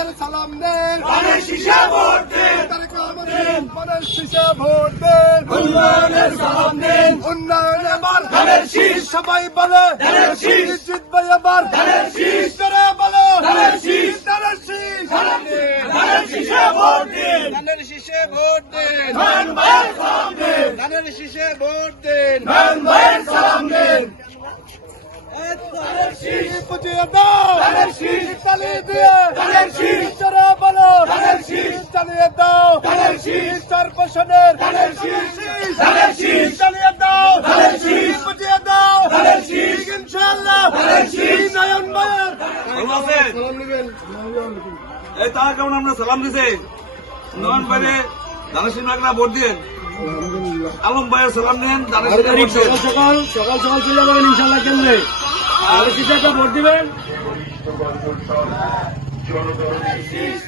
ভাইয়ের সালাম দেন, ধানের শীষে ভোট দেন, তারেক রহমানের ধানের শীষে ভোট দেন, উন্নয়নের সালাম দেন, উন্নয়ন এবার ধানের শীষ, সবাই বলে ধানের শীষ, জিতবে এবার ধানের শীষ, তারা বলো ধানের শীষ, ধানের শীষ, ধানের শীষে ভোট দেন, ধানের শীষে ভোট দেন, নয়ন ভাইয়ের সালাম দেন, ধানের শীষে ভোট দেন, নয়ন ভাইয়ের সালাম দেন, ধানের শীষ, বুঝিয়ে দাও ধানের শীষ, চালিয়ে দিয়ে ধানের শীষ, তারা বলো ধানের শীষ, চালিয়ে দাও ধানের শীষ, কর্পোরেশনের ধানের শীষ, ধানের শীষ, চালিয়ে দাও ধানের শীষ, বুঝিয়ে দাও ধানের শীষ, ইনশাআল্লাহ ধানের শীষ, নয়ন ভাইয়ের ভালো আছেন? এই তারা কেমন আমরা সালাম দিছে নয়ন ভাইরে ধানেশ্বরী নাগরা ভোট দিন, আলম ভাইয়ের সালাম নেন, ধানেশ্বরী ভোট দিন। সকাল চলে যাবেন ইনশাল্লাহ কেন্দ্রে আর একটা ভোট দিবেন।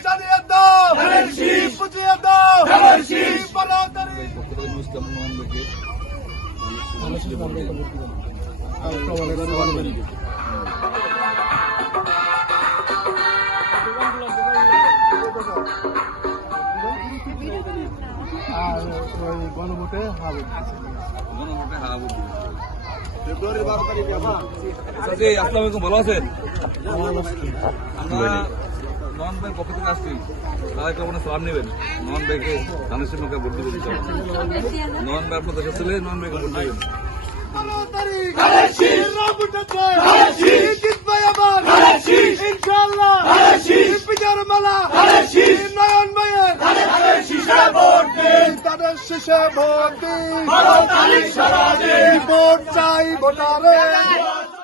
চালিয়ে দাও ধানের শীষ, বুঝিয়ে দাও ধানের শীষ, তাড়াতাড়ি আর ওই গণভোটে হবে জনভোটে হ্যাঁ ভোট দিন। চাচি, আসসালামু আলাইকুম, ভালো আছেন? আমরা নয়ন ভাইয়ের পক্ষ থেকে আসছি, তারা কেমন সালাম নেবেন, নয়ন ভাইকে ধানেশ্বরী নাগরা ভোট দিবেন। নয়ন ভাই আপনার দেশের ছেলে, নয়ন ভাইকে ভোট দিবেন। ধানের শীষ, ধানের শীষ, জিতবে আবার ধানের শীষ, ইনশাআল্লাহ ধানের শীষ, বিজয়ের মালা ধানের শীষ, নয়ন ভাইয়ের ধানের শীষে ভোট দেন, তাদের শেষে ভোট দিন ভালো তারিখ সারা দিন, ভোট চাই ভোটারের